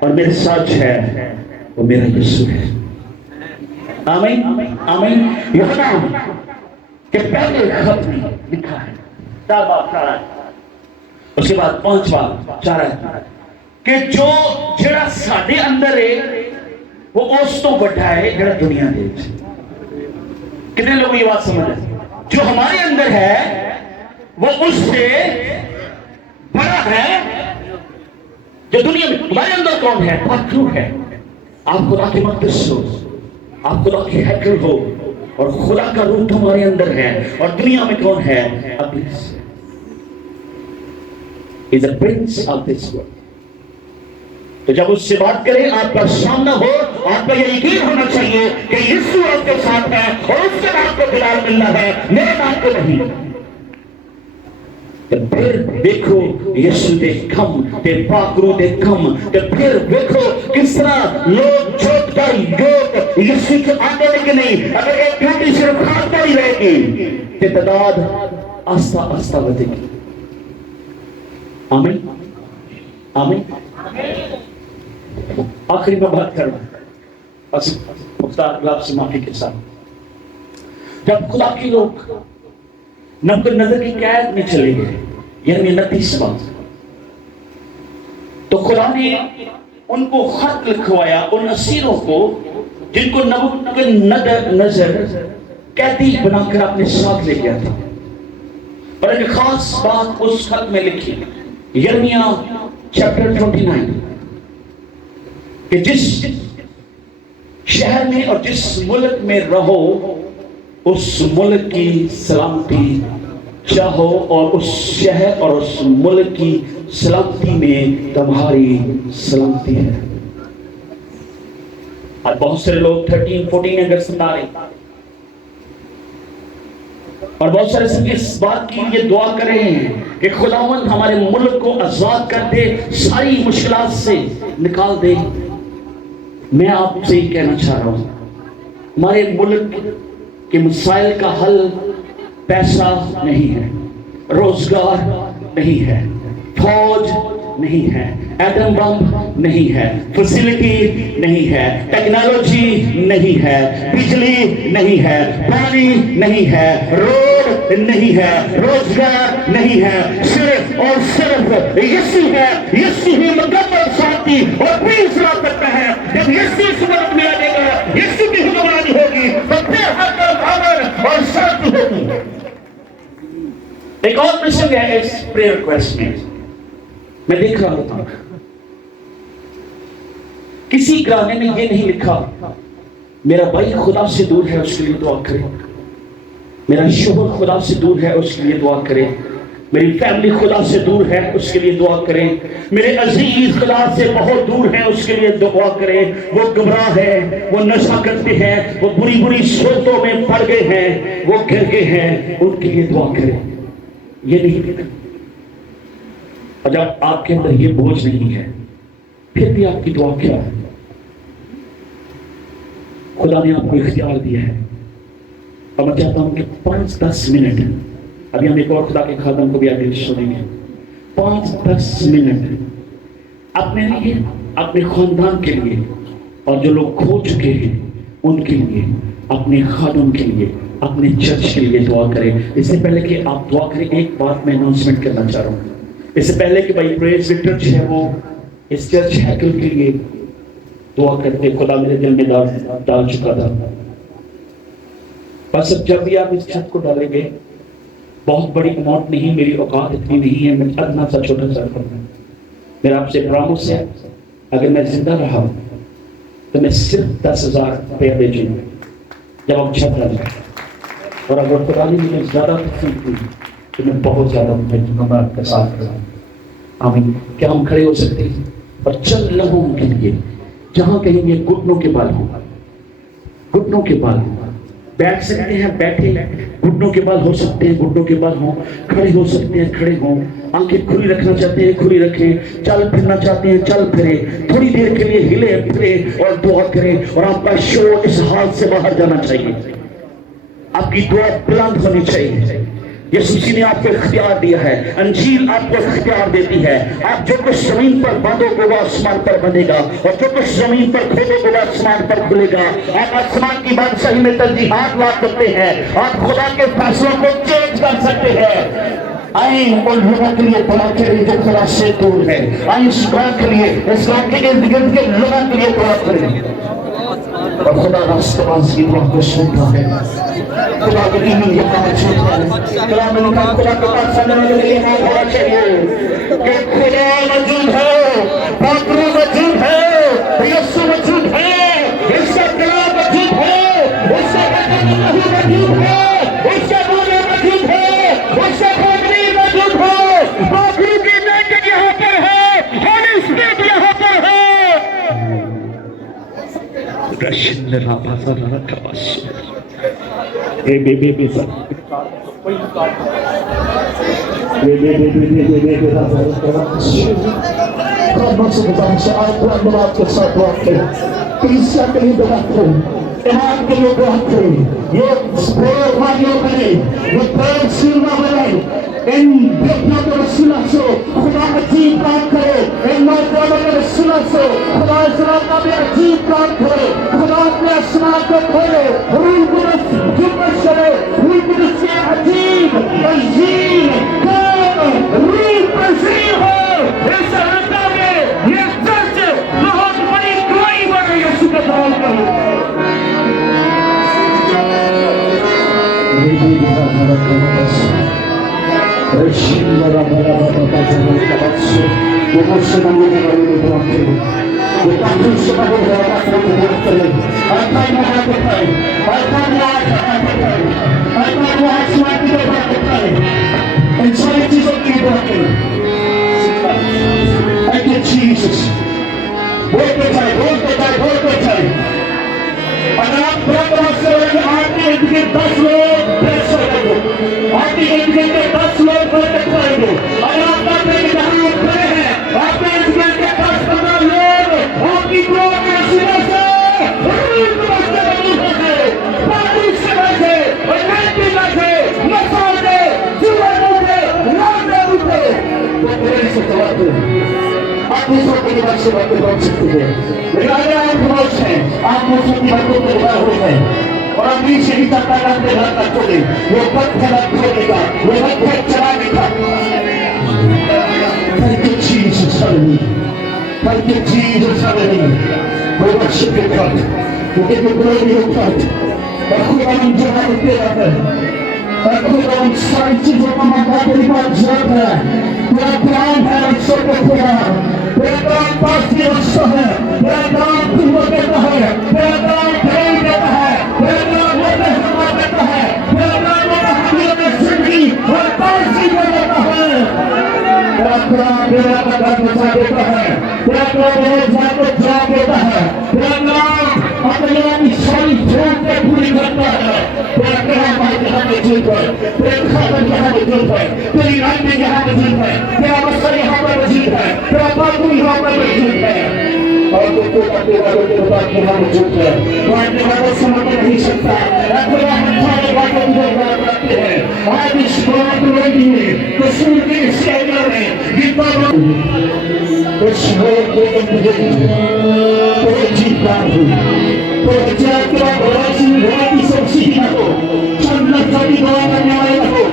اور میرے ساتھ ہے وہ میرا یسوع ہے۔ آمین آمین۔ یوحنا کے پہلے خط میں لکھا ہے 4 بات 4 ہے، اس کے بعد 5 بات 4 ہے کہ جو جڑا ساڈے اندر ہے وہ اس تو بڑا ہے جڑا دنیا دے۔ کتنے لوگوں یہ بات سمجھ ہے؟ جو ہمارے اندر ہے وہ اس سے بڑا ہے جو دنیا میں۔ ہمارے اندر کون ہے؟ پاک روح ہے۔ آپ خدا کے مقدس ہو، آپ خدا کی ہیکل ہو، اور خدا کا روح تمہارے اندر ہے، اور دنیا میں کون ہے؟ ابلیس is a prince of this world۔ تو جب اس سے بات کریں آپ کا سامنا ہو، آپ کا یہ یقین ہونا چاہیے کہ یسوع آپ کے ساتھ ہے، اور اس سے آپ کو بلال ملنا ہے، میرے نام کو نہیں۔ تو پھر دیکھو یسوع دے کم تے پاک روح دے کم، تو پھر دیکھو کس طرح لوگ چھوٹ کر یوگ یسوع کے آنے لگے نہیں۔ اگر ایک ڈیوٹی صرف کھاتا ہی رہے گی تو تعداد آستہ آستہ بڑھے گی۔ آمین آمین۔ آخری میں بات کروں بس مختار گلاب سے معافی کے ساتھ، جب خدا کے لوگ نبوت نظر کی قید میں چلے گئے، یعنی 29 بات، تو خدا نے ان کو خط لکھوایا، ان اسیروں کو جن کو نبوت نظر قیدی بنا کر اپنے ساتھ لے گیا تھا، اور ایک خاص بات اس خط میں لکھی، یرمیا چیپٹر 29، کہ جس شہر میں اور جس ملک میں رہو اس ملک کی سلامتی چاہو، اور اس شہر اور اس ملک کی سلامتی میں تمہاری سلامتی ہے۔ اور بہت سے لوگ 13-14 اگر سنا رہے اور بہت سارے اس بات کی یہ دعا کر رہے ہیں کہ خداوند ہمارے ملک کو آزاد کر دے، ساری مشکلات سے نکال دے۔ میں آپ سے یہ کہنا چاہ رہا ہوں، ہمارے ملک کے مسائل کا حل پیسہ نہیں ہے، روزگار نہیں ہے، فوج نہیں ہے، ایٹم بم نہیں ہے، فیسلٹی نہیں ہے، ٹیکنالوجی نہیں ہے، بجلی نہیں ہے، پانی نہیں ہے، روڈ نہیں ہے، روزگار نہیں ہے، صرف اور صرف یسوع ہے۔ یسوع ہی مکمل شانتی اور پیس لا سکتا ہے۔ جب یسوع اس وقت میں آئے گا، یسوع کی حکمرانی ہوگی تو پھر حق امن اور شانتی ہوگی۔ ایک اور پرسنگ ہے اس پریئر ریکویسٹ میں دیکھ رہا ہوتا ہوں، کسی گانے میں یہ نہیں لکھا میرا بھائی خدا سے دور ہے اس کے لیے دعا کرے، میرا شوہر خدا سے دور ہے اس کے لیے دعا کرے، میری فیملی خدا سے دور ہے اس کے لیے دعا کریں، میرے عزیز خدا سے بہت دور ہیں اس کے لیے دعا کریں، وہ گمراہ ہے، وہ نشہ کرتے ہیں، وہ بری بری صورتوں میں پڑ گئے ہیں، وہ گر گئے ہیں، ان کے لیے دعا کریں۔ یہ نہیں لکھا۔ اور جب آپ کے اندر یہ بوجھ نہیں ہے پھر بھی آپ کی دعا کیا ہے؟ خدا نے آپ کو اختیار دیا ہے، اور میں چاہتا ہوں کہ 5-10 منٹ ابھی ہم ایک اور خدا کے خادم کو بھی آگے سنیں گے. 5-10 منٹ اپنے لیے, اپنے خاندان کے لیے, اور جو لوگ کھو چکے ہیں ان کے لیے, اپنے خادم کے لیے, اپنے چرچ کے لیے دعا کریں. اس سے پہلے کہ آپ دعا کریں, ایک بات میں اناؤنسمنٹ کرنا چاہ رہا ہوں. اس سے پہلے کہ بھائی پریز وکٹر جو ہے وہ اس چرچ ہیکل کے لیے دعا کرتے, خدا میرے دل میں ڈال چکا تھا. بس اب جب بھی آپ اس چھت کو ڈالیں گے, بہت بڑی اماؤنٹ نہیں, میری اوقات اتنی نہیں ہے, میں اتنا سا چھوٹا سا کروں. میرا آپ سے پرامس ہے, اگر میں زندہ رہا تو میں صرف 10,000 روپیہ بھیجوں گا جب آپ چھت ڈالیں. اور اگر خدا نے مجھے زیادہ تکلیف دی تو میں بہت زیادہ بھیجوں گا, میں آپ کے ساتھ کروں. آمین. کیا ہم کھڑے ہو سکتے ہیں اور چند لمحوں کے لیے جہاں کہیں گے گھٹنوں کے بال ہوں, گھٹنوں کے بال ہوں, بیٹھ سکتے ہیں بیٹھے, گھٹنوں کے بال ہو سکتے ہیں گھٹنوں کے بال ہوں, کھڑے ہو سکتے ہیں کھڑے ہوں, آنکھیں کھلی رکھنا چاہتے ہیں کھلی رکھیں, چل پھرنا چاہتے ہیں چل پھریں, تھوڑی دیر کے لیے ہلے پھرے اور دعا کریں. اور آپ کا شور اس حال سے باہر جانا چاہیے, آپ کی دعا بلند ہونی چاہیے. یسوع نے آپ کو اختیار دیا ہے, انجیل آپ کو اختیار دیتی ہے. آپ جو کچھ زمین پر باندھو گے وہ آسمان پر بندھے گا, اور جو کچھ زمین پر کھولو گے وہ آسمان پر کھلے گا. آپ آسمان کی بادشاہی میں ترجیحات لا سکتے ہیں, آپ خدا کے فیصلوں کو چینج کر سکتے ہیں. آئیں ان لوگوں کے لیے دعا کریں جو خدا سے دور ہے. آئیں اس قوم کے لیے, اس قوم کے ارد گرد کے لوگوں کے لیے دعا کریں. اور خدا راستہ باز کی دعا کو سنتا ہے. خدا کے دین یہاں موجود ہے. کلام میں لکھا خدا کے پاس سننے کے لیے ہونا چاہیے کہ خدا موجود ہے, پاکرو موجود ہے, یسوع موجود ہے, اس کا کلام موجود ہے, اس کا کلام موجود ہے, اس کا بولنا موجود ہے, اس کا بولنا موجود ہے. پاکرو کی نائٹ یہاں پر ہے, ہر اسپیٹ یہاں پر ہے. رشن رابازہ رکھواش اے بے بے بے سر بے بے بے بے بے بے بے رابازہ رکھواش. رابازہ رکھواش آپ رابازہ کے ساتھ وقت ہے, کلیسیا کے لیے دعا کریں, امام کے لیے دعا کریں. یہ سپور ماریو بنے, یہ پیر سیلنا بنے, ان بیٹیوں کے رسولہ سے خدا عجیب کام کرے, ان نوجوانوں کے رسولہ سے خدا اسلام کا بھی عجیب کام کرے. خدا اپنے اسماء کو کھولے, روح قدس جنبش کرے, روح قدس کے عجیب عظیم کام روح پذیر ہو اس علاقہ میں. یہ چرچ بہت بڑی گواہی بنے یسوع کے نام میں. رشین بڑا بڑا بڑا بڑا کباس وہ مسلمان کے بارے میں دعا کریں, وہ تاکہ سے بڑے بڑا کریں دعا کریں. آئیکن میں آتے ہیں, آئیکن میں آتے ہیں, آئیکن میں آسمان کی دعا کرتے ہیں, ان ساری چیزوں کی دعا کریں. Thank you Jesus. بولتے جائیں. اگر آپ پروگرام سے رہے ہیں, آپ کے ارد گرد 10 لوگ پیش ہو گئے, آپ کے ارد گرد 10 لوگ بولتے جائیں گے. اگر آپ کا پہ جہاں کھڑے ہیں, آپ کے ارد گرد 10-15 لوگ آپ کی دعا کے وسیلے سے روح قدس سے بنے ہیں, پانی سے بنے, انرجی بنے, مسال دے, جیون دے, رات دے. تو میرے سے دعا کریں. آپ دوسروں کی بات سے باتیں پہنچ سکتے ہیں. رجالے آپ خموش ہیں, آپ دوسروں کی باتوں پر بڑھ ہوئے ہیں, اور اپنی شہید کا تعلق دے گھر تک چھوڑے. وہ پتھر کھولے گا, وہ پتھر چلانے کا. Thank you Jesus, hallelujah. Thank you Jesus, hallelujah. We worship you God. We give you glory of God. اور خدا ہم جو ہم تیرا ہے, اور خدا ہم ساری چیزوں کا مقابلہ تیری بات ضرورت ہے. تیرا کلام ہے رسول کے خدا, تیرا کلام پاس کی رسول ہے, تیرا کلام قوت دیتا ہے, تیرا کلام دھیان دیتا ہے, تیرا کلام وعدہ حکمت دیتا ہے, تیرا کلام وعدہ حمیت میں زندگی اور تازگی کو دیتا ہے. تیرا کلام میرا مدد بچا دیتا ہے, تیرا کلام میرے جان کو جان دیتا ہے, تیرا کلام اپنی ساری ضرورتیں پوری کرتا ہے. تیرا کلام ہمارے یہاں موجود ہے, تیرے خادم یہاں موجود ہے, تیری رائٹیں یہاں موجود ہے, تیرا مسئلہ یہاں پر موجود ہے, تیرا باتوں یہاں پر موجود ہے. اور تو کرنے والوں کے بات یہاں موجود ہے, ماننے والوں سمجھ نہیں سکتا. خدا ہم سارے باتوں کو یاد رکھتے ہیں. آج اس perbaiki, kesulitan istiadatnya, kita bersuara terjadi, tercipta, terjatuh berhasil dari solusi aku, sangat tadi doakan yang lain aku.